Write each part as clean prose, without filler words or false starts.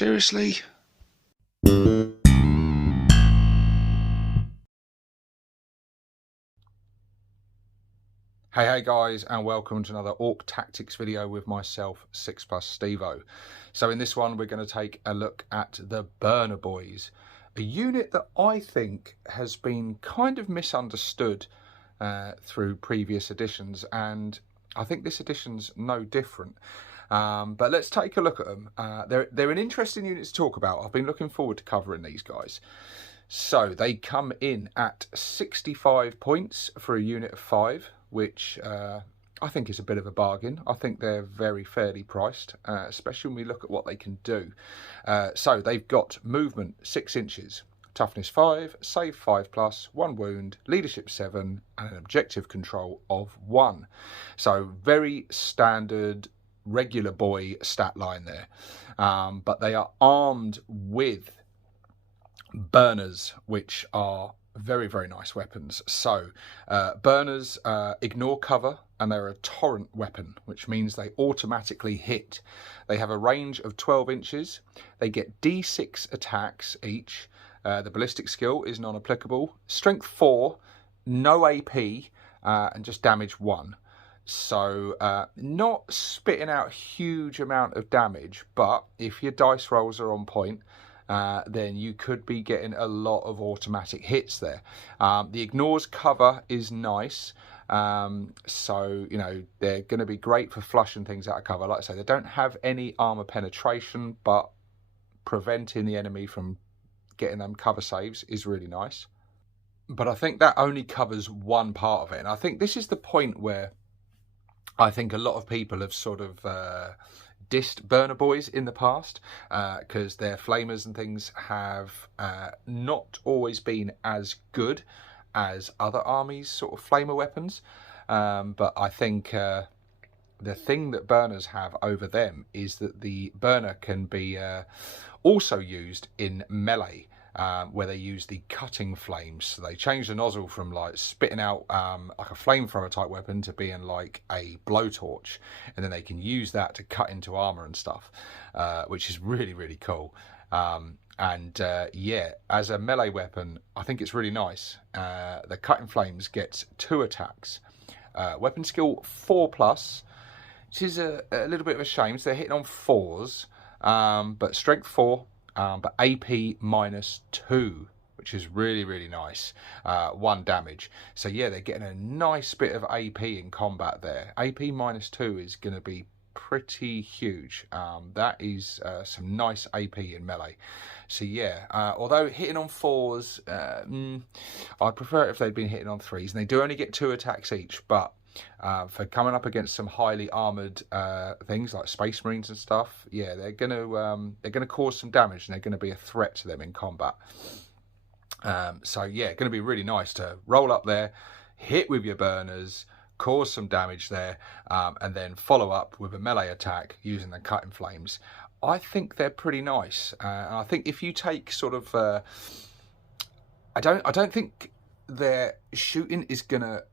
Seriously? Hey guys, and welcome to another Orc Tactics video with myself, 6+ Stevo. So in this one we're going to take a look at the Burna Boyz, a unit that I think has been kind of misunderstood through previous editions, and I think this edition's no different. But let's take a look at them. They're an interesting unit to talk about. I've been looking forward to covering these guys. So they come in at 65 points for a unit of 5, which I think is a bit of a bargain. I think they're very fairly priced, especially when we look at what they can do. So they've got movement 6 inches, toughness 5, save 5+, 1 wound, leadership 7, and an objective control of 1. So very standard regular boy stat line there. But they are armed with burners, which are very, very nice weapons. So burners ignore cover, and they're a torrent weapon, which means they automatically hit. They have a range of 12 inches. They get D6 attacks each. The ballistic skill is non-applicable. Strength 4, no AP, and just damage 1. So not spitting out a huge amount of damage, but if your dice rolls are on point, then you could be getting a lot of automatic hits there. The ignores cover is nice, so you know they're going to be great for flushing things out of cover. Like I say, they don't have any armor penetration, but preventing the enemy from getting them cover saves is really nice. But I think that only covers one part of it, and I think this is the point where I think a lot of people have sort of dissed Burna Boyz in the past, because their flamers and things have not always been as good as other armies' sort of flamer weapons. But I think the thing that burners have over them is that the burner can be also used in melee, where they use the cutting flames. So they change the nozzle from like spitting out like a flamethrower type weapon to being like a blowtorch, and then they can use that to cut into armor and stuff, which is really, really cool. Yeah, as a melee weapon, I think it's really nice. The cutting flames gets 2 attacks, weapon skill 4+, which is a little bit of a shame. So they're hitting on 4s, but strength 4. But AP -2, which is really, really nice. 1 damage. So yeah, they're getting a nice bit of AP in combat there. AP -2 is going to be pretty huge. That is some nice AP in melee. So yeah, although hitting on 4s, I'd prefer it if they'd been hitting on 3s. And they do only get 2 attacks each, but for coming up against some highly armored things like Space Marines and stuff, yeah, they're gonna cause some damage, and they're gonna be a threat to them in combat. So yeah, gonna be really nice to roll up there, hit with your burners, cause some damage there, and then follow up with a melee attack using the cutting flames. I think they're pretty nice, and I think if you take sort of, I don't think their shooting is gonna,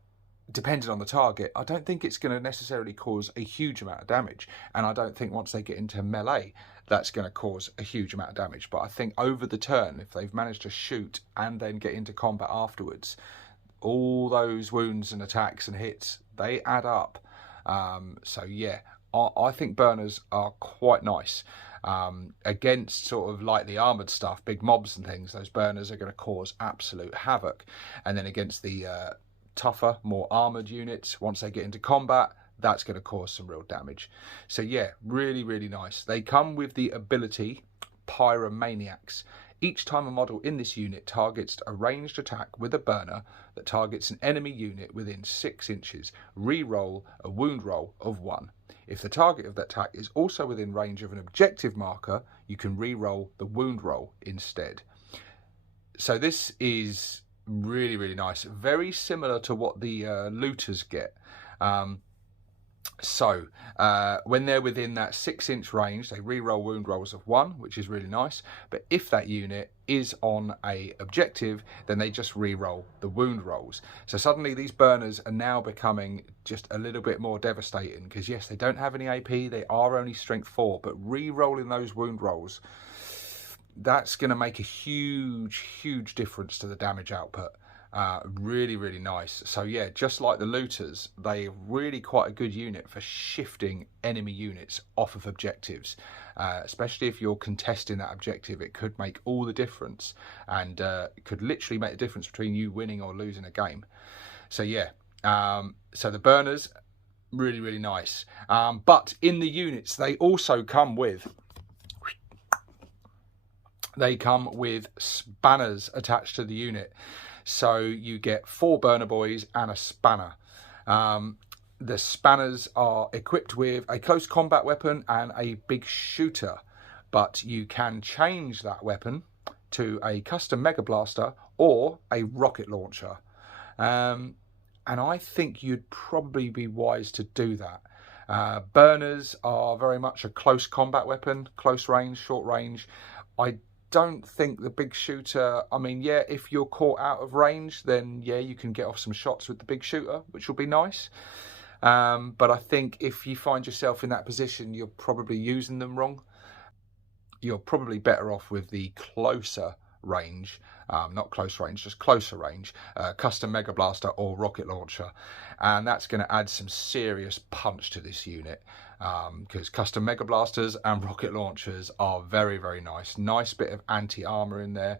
depending on the target, I don't think it's going to necessarily cause a huge amount of damage, and I don't think once they get into melee that's going to cause a huge amount of damage. But I think over the turn, if they've managed to shoot and then get into combat afterwards, all those wounds and attacks and hits, they add up. So yeah, I think burners are quite nice. Against sort of lightly armored stuff, big mobs and things, those burners are going to cause absolute havoc. And then against the tougher, more armored units, once they get into combat, that's going to cause some real damage. So yeah, really, really nice. They come with the ability Pyromaniacs. Each time a model in this unit targets a ranged attack with a burner that targets an enemy unit within 6 inches, re-roll a wound roll of 1. If the target of that attack is also within range of an objective marker, you can re-roll the wound roll instead. So this is really, really nice. Very similar to what the looters get. When they're within that 6-inch range, they re-roll wound rolls of 1, which is really nice. But if that unit is on a objective, then they just re-roll the wound rolls. So suddenly these burners are now becoming just a little bit more devastating, because yes, they don't have any AP, they are only strength 4, but re-rolling those wound rolls that's going to make a huge difference to the damage output. Really nice. So yeah, just like the looters, they're really quite a good unit for shifting enemy units off of objectives, especially if you're contesting that objective. It could make all the difference, and it could literally make the difference between you winning or losing a game. So yeah, so the burners, really nice. But in the units, they also come with spanners attached to the unit. So you get 4 Burna Boyz and a spanner. The spanners are equipped with a close combat weapon and a big shooter, but you can change that weapon to a custom mega blaster or a rocket launcher. And I think you'd probably be wise to do that. Burners are very much a close combat weapon, close range, short range. I don't think the big shooter, I mean, yeah, if you're caught out of range, then yeah, you can get off some shots with the big shooter, which will be nice. But I think if you find yourself in that position, you're probably using them wrong. You're probably better off with the closer range, not close range, just closer range, custom mega blaster or rocket launcher, and that's going to add some serious punch to this unit, because custom mega blasters and rocket launchers are very nice bit of anti-armor in there,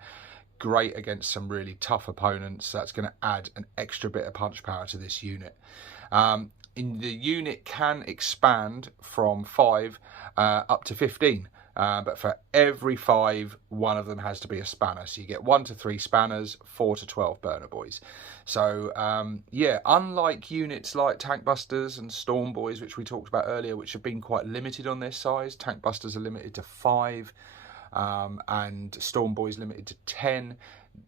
great against some really tough opponents. That's going to add an extra bit of punch power to this unit. The unit can expand from 5 up to 15. But for every 5, one of them has to be a spanner. So you get 1 to 3 spanners, 4 to 12 Burna Boyz. So yeah, unlike units like Tank Busters and Storm Boys, which we talked about earlier, which have been quite limited on their size. Tank Busters are limited to 5, and Storm Boys limited to 10.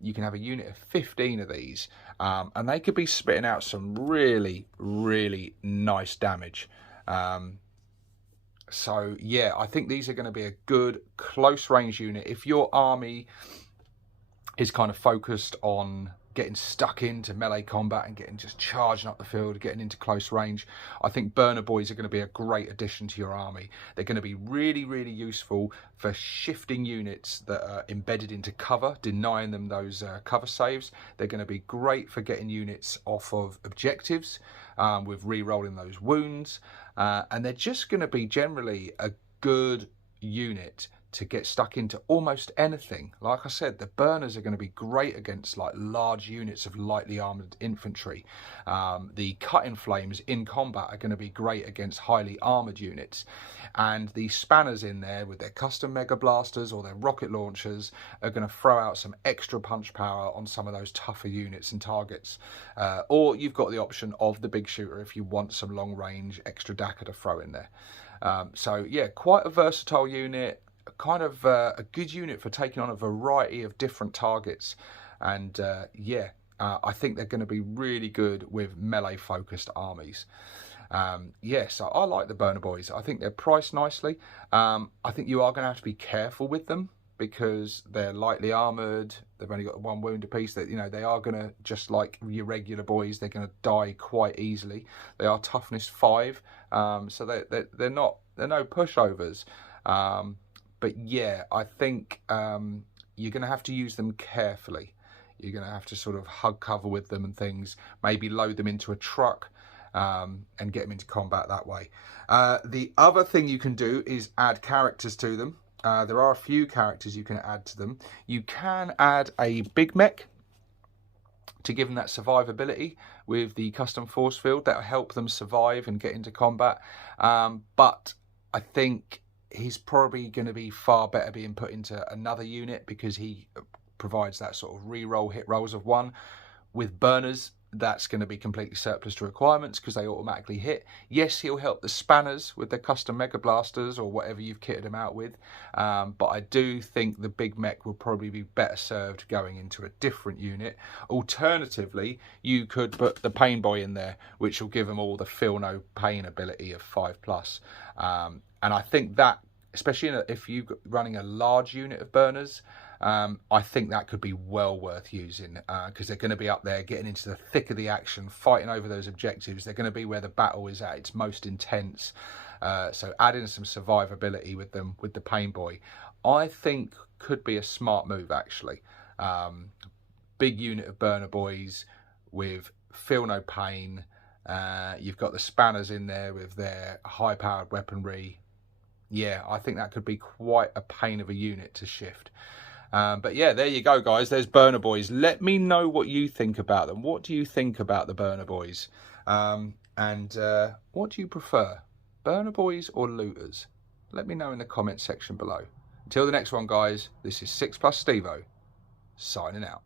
You can have a unit of 15 of these, and they could be spitting out some really nice damage. So yeah, I think these are going to be a good close range unit. If your army is kind of focused on getting stuck into melee combat and getting just charging up the field, getting into close range, I think Burna Boyz are going to be a great addition to your army. They're going to be really useful for shifting units that are embedded into cover, denying them those cover saves. They're going to be great for getting units off of objectives, with re-rolling those wounds, and they're just going to be generally a good unit to get stuck into almost anything. Like I said, the burners are going to be great against like large units of lightly armored infantry. The cutting flames in combat are going to be great against highly armored units, and the spanners in there with their custom mega blasters or their rocket launchers are going to throw out some extra punch power on some of those tougher units and targets. Or you've got the option of the big shooter if you want some long range extra dakka to throw in there. So yeah, quite a versatile unit, kind of a good unit for taking on a variety of different targets. And yeah, I think they're going to be really good with melee focused armies. Yeah, so I like the Burna Boyz. I think they're priced nicely. I think you are going to have to be careful with them because they're lightly armored. They've only got 1 wound apiece. That, you know, they are going to, just like your regular boys, they're going to die quite easily. They are toughness 5, so they're no pushovers. But yeah, I think you're going to have to use them carefully. You're going to have to sort of hug cover with them and things, maybe load them into a truck and get them into combat that way. The other thing you can do is add characters to them. There are a few characters you can add to them. You can add a big mech to give them that survivability with the custom force field. That'll help them survive and get into combat. But I think he's probably going to be far better being put into another unit because he provides that sort of re-roll hit rolls of 1. With burners, that's going to be completely surplus to requirements because they automatically hit. Yes, he'll help the spanners with their custom mega blasters or whatever you've kitted them out with, but I do think the big mech will probably be better served going into a different unit. Alternatively, you could put the pain boy in there, which will give them all the feel no pain ability of 5+, and I think that, especially if you're running a large unit of burners, I think that could be well worth using because they're going to be up there getting into the thick of the action, fighting over those objectives. They're going to be where the battle is at its most intense. So adding some survivability with them, with the pain boy, I think could be a smart move, actually. Big unit of Burna Boyz with Feel No Pain. You've got the Spanners in there with their high-powered weaponry. Yeah, I think that could be quite a pain of a unit to shift. But yeah, there you go, guys. There's Burna Boyz. Let me know what you think about them. What do you think about the Burna Boyz? And what do you prefer, Burna Boyz or looters? Let me know in the comment section below. Until the next one, guys, this is 6+ Stevo, signing out.